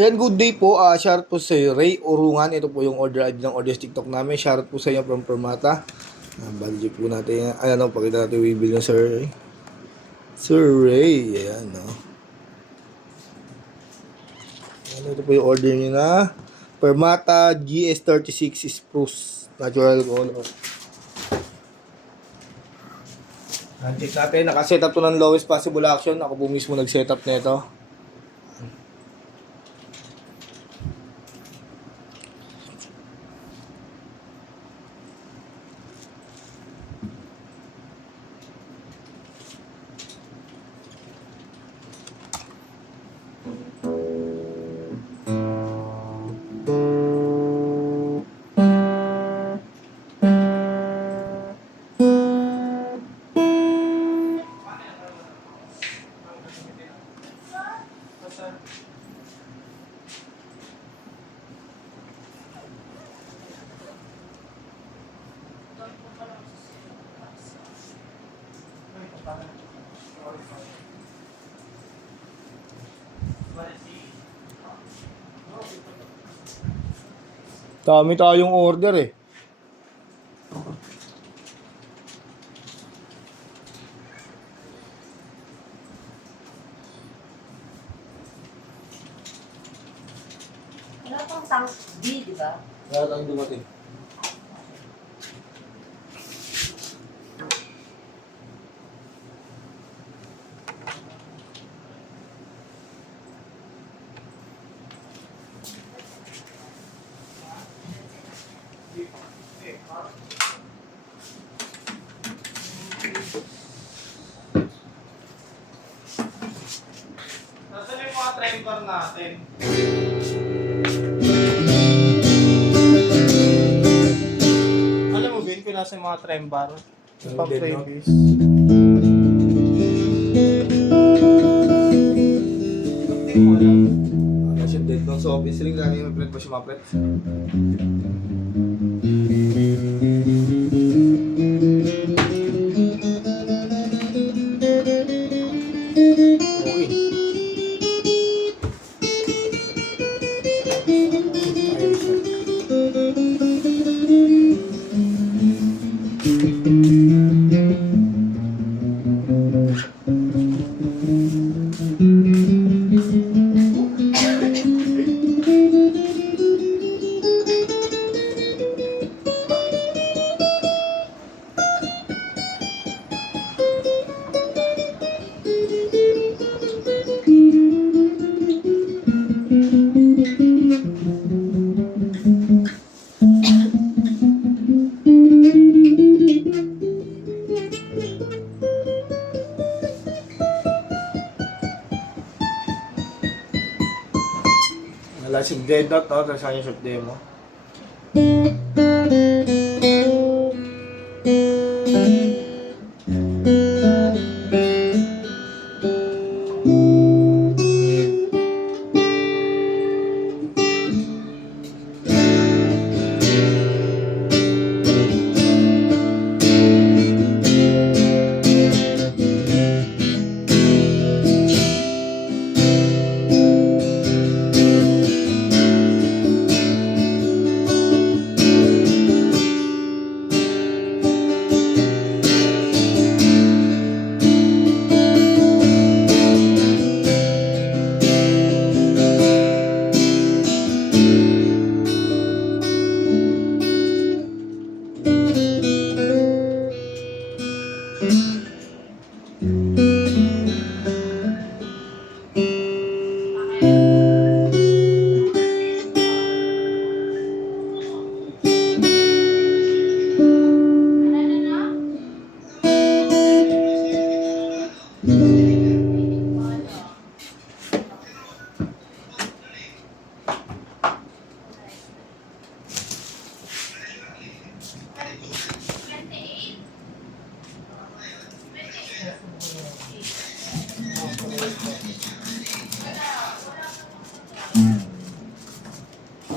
Ayan, good day po. Shoutout po sa Ray Urungan. Ito po yung order ID ng Orders TikTok namin. Shoutout po sa inyo from Permata. Budget po natin yan. Ayan o, pakita natin yung bill ng Sir Ray. Sir Ray. Ayan o. Ayan, ito po yung order niyo na. Permata GS36 Spruce. Natural color. Check natin. Nakasetup to ng lowest possible action. Ako po mismo nag-setup na ito. Dami tayong order eh. Wala pang tank B, di ba? Wala tayong dumating. Nasaan yung mga tremper natin? Alam mo, Ben, kung nasa yung mga trembar? Yung pang Dead, no? previous. Hindi mo alam. Kasi dead no. So obviously, lagi yung print pa siya ma-print. Okay. Ayos na. Wala si dead dot, no? Tapos yung short demo.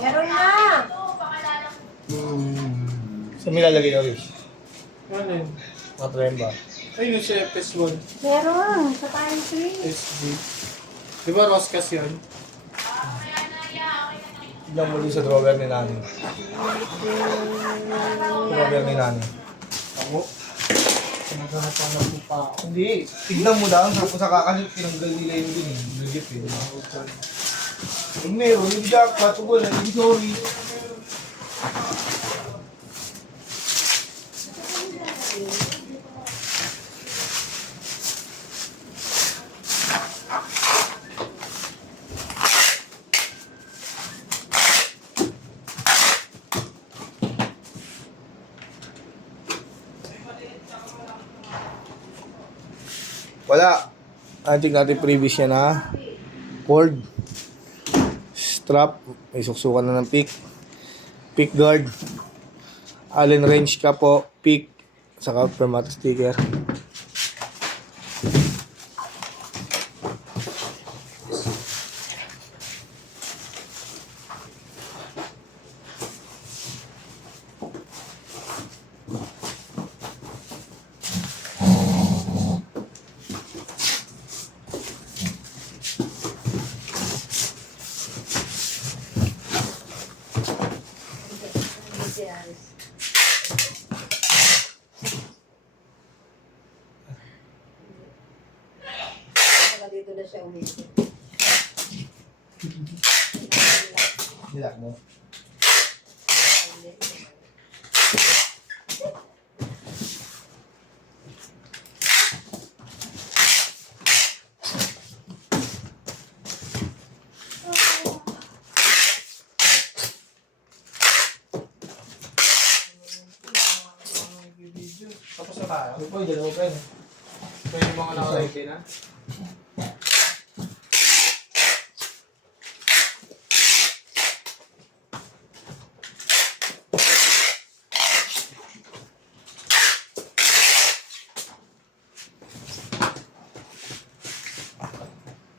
Meron na! Saan nilalagay yung Rish? Ano yun? Matremba. Ayun yung sa FS1. Meron! Sa time 3. SB. Di ba Roscas yun? Diyan muli sa drawer ni Nani. Drawer ni Nani. Ako? Naghahanap po pa ako. Hindi. Tignan mo lang. Tapos sa kakalit, tinanggal nila yun dun eh. Legit eh. Yung meron, yung jackpot, wala, yung sorry. Wala. Antik natin previous niya na cord, strap, may suksukan na ng pick guard, Allen wrench ka po, pick, saka permata sticker. Si Aris. Saka dito na siya umisip. Nilak mo. Tapos na tayo. Ano po, dalawa pa yun. So yung mga naka-ready na.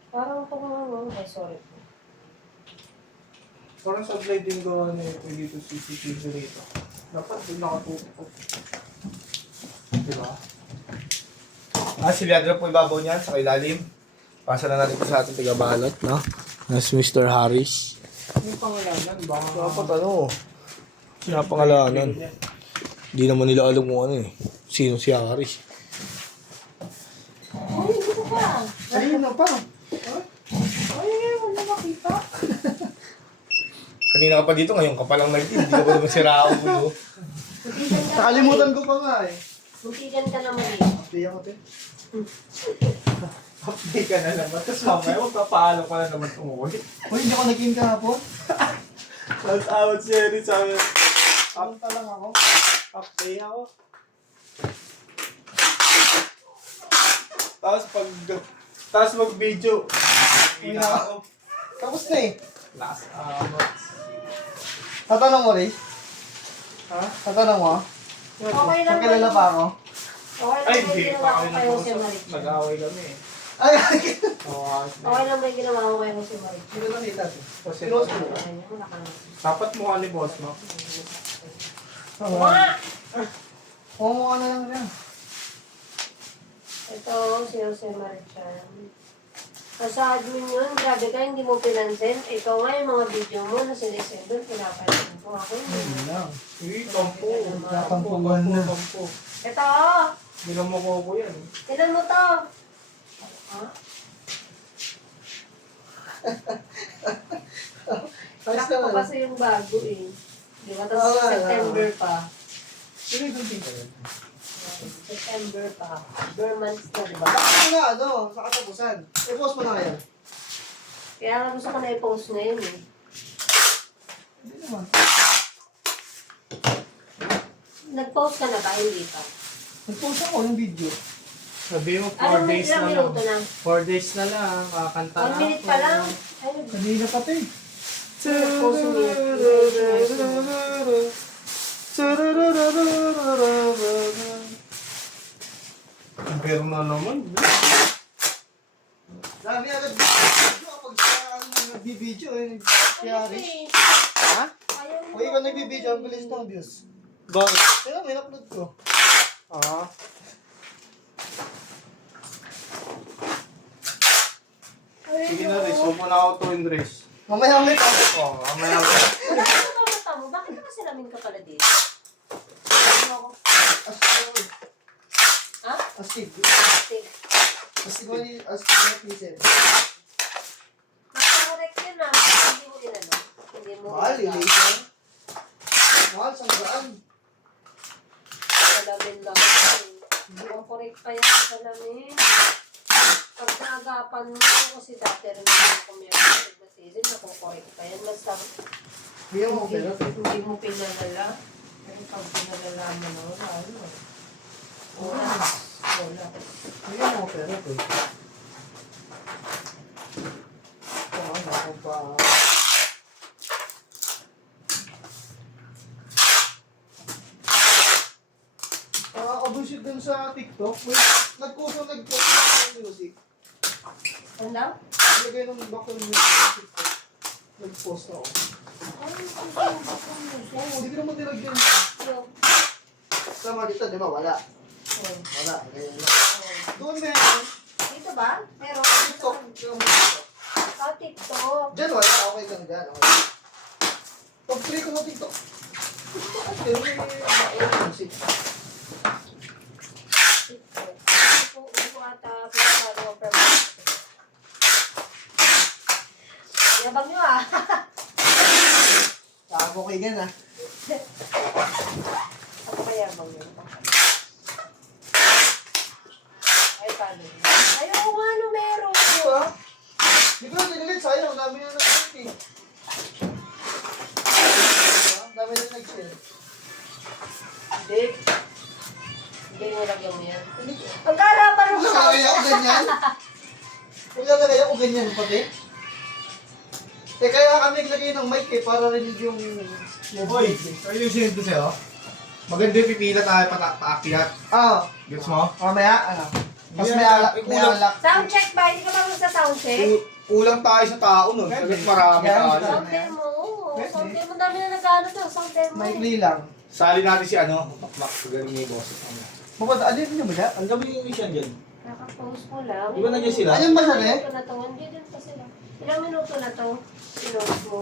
Parang ito ko ay sorry po. Parang sa blade din gawa na ito dito CCTV rito. Dapat din nakatutok. Diba? Si Leandro po ibabaw niyan sa ilalim. Pasa na natin ito sa ating tigabalot, no? As Mr. Harris. Yung pangalanan, baka... Dapat ano, sinapangalanan. Hindi naman nila alam kung ano eh. Sino si Harris. Ay, dito pa. Ayun na pa. Ay, wala makita. Kanina ka pa dito, ngayon ka palang nag-team. Hindi ka ba naman sira ako gulo? Nakalimutan ko pa nga eh. Butigan ka naman eh. Update ako din. Update ka na naman. Tapos mamaya magpapaalam ka na naman umuwi. Uy, hindi ako nag-game kahapon. Tapos awat siya rin sa amin. Upta lang ako. Update ako. Tapos mag-video. Uwi na ako. Tapos na eh. Last hours. Tatanong mo, Ray? Ha? Tatanong mo? Okay lang ba Magkilala yun? pa ako? Okay lang Ay, ba yung hindi. ginawa ko Baka kay Jose Marie? nag-away kami eh. Ay, Oo, Okay lang ba yung ginawa ko kay Jose Marie? hindi ko nakita. Kasi Close mo. Ayun, wala ka naman. dapat mukha ni boss mo. Mga! Oo, mukha na lang yan. Ito, si Jose Marichan. Sa admin yun, grabe ka, hindi mo pinansin. Ikaw nga yung mga video mo na sinisendon, pinapansin ko. Ako Hindi yun. lang. Uy, tampo. Tatampuan na. Tampo. Ito, Hindi lang makuha yan. tinan mo to. Ha? Ayos Laki pa naman. kasi yung bago eh. Di ba? Oo Tapos nga, September pa. Sino yung dito? September pa. 4 months na, di ba? Bakit mo na, ano, sa katapusan? I-post mo na ngayon. Kaya nga gusto ko na i-post ngayon eh. Hindi naman. Nag-post ka na ba? Hindi pa. Nag-post ako yung video. Sabi mo, 4 Anong days ilang na lang. minuto na? 4 days na lang. Kakanta 1 minute pa lang. Ay, Kanina pa eh. nag-post yung minute. Pero na naman. Dami agad video kapag sa nagbibideo eh. Kaya Ray. Ha? O ikaw nagbibideo, ang bilis ng views. Bakit? Kaya may upload ko. Ah. Sige na rin. So, muna ako to in race. Mamaya ulit ako. Oo, mamaya ulit. Wala ka ba mata mo? Bakit nakasalamin ka pala dito? Ano ako? Astig. Ha? Astig. Astig. Astig mo ni astig na pisil. Nakakorek yun ah. Hindi mo inano. Hindi mo Mahal, ilation. Mahal, sandaan. Salamin lang. Hindi ang korek pa yan sa salamin. Pag naagapan mo, kasi dati rin ako kumiyak na season, nakukorek pa yan. Basta Hindi mo pero. hindi mo pinalala. Pero pag pinalala mo na, ano? Wala. Wala. Hindi mo pero. Ako pa. Nakakabusit dun sa TikTok. May nag-post ng music. Ano daw? Nilagay ng background music sa TikTok. Nag-post ako. Ay, Oo, hindi ko naman nilagyan. yung... Sama dito, di ba? Wala. Oh. Wala. Ganyan lang. Oh. Doon meron. Dito ba? Pero, TikTok. Tingnan mo dito. Ah, TikTok. Diyan wala. Okay lang dyan. Okay. Pag-play ko ng TikTok. Pero may background music. TikTok. Hindi ko ata pinasado ang permanent. Yabang nyo ah. Ako kay gan ah. Ano kaya yabang nyo? Ay, paano yun? Ay, oo nga, no, meron. Di ba? Di ko na tinilit. Sayang. Ang dami na nag-share eh. Diba? Ang dami na nag-share. Hindi. Hindi mo lagyan mo yan. Hindi ko. Ang kala pa rin Wala sa kaya ako ganyan. Wala kaya ako ganyan pati. Eh kaya kami naglagay ng mic eh para rinig yung... Boy, ano yung sinunod ko sa'yo? Maganda yung pipila tayo paakyat. Ah, Gets mo? mamaya ano. Mas Yan, may alak, may kulang. alak. sound check ba? Hindi ka ba sa sound check? Kulang tayo sa tao nun. Sagat marami Yan, tayo. yan. Sound demo. Sound demo. Dami na nag-ano to. Sound demo. Maikli lang. Sali natin si ano, Makmak. Galing niya yung boss. Pupunta, ano yun ba siya? Ang gabi yung isyan dyan. Nakapost mo lang. Di ba nandiyan sila? Ayun ba siya, Ilang minuto na to? Hindi din pa sila. Ilang minuto na to? Pinost mo.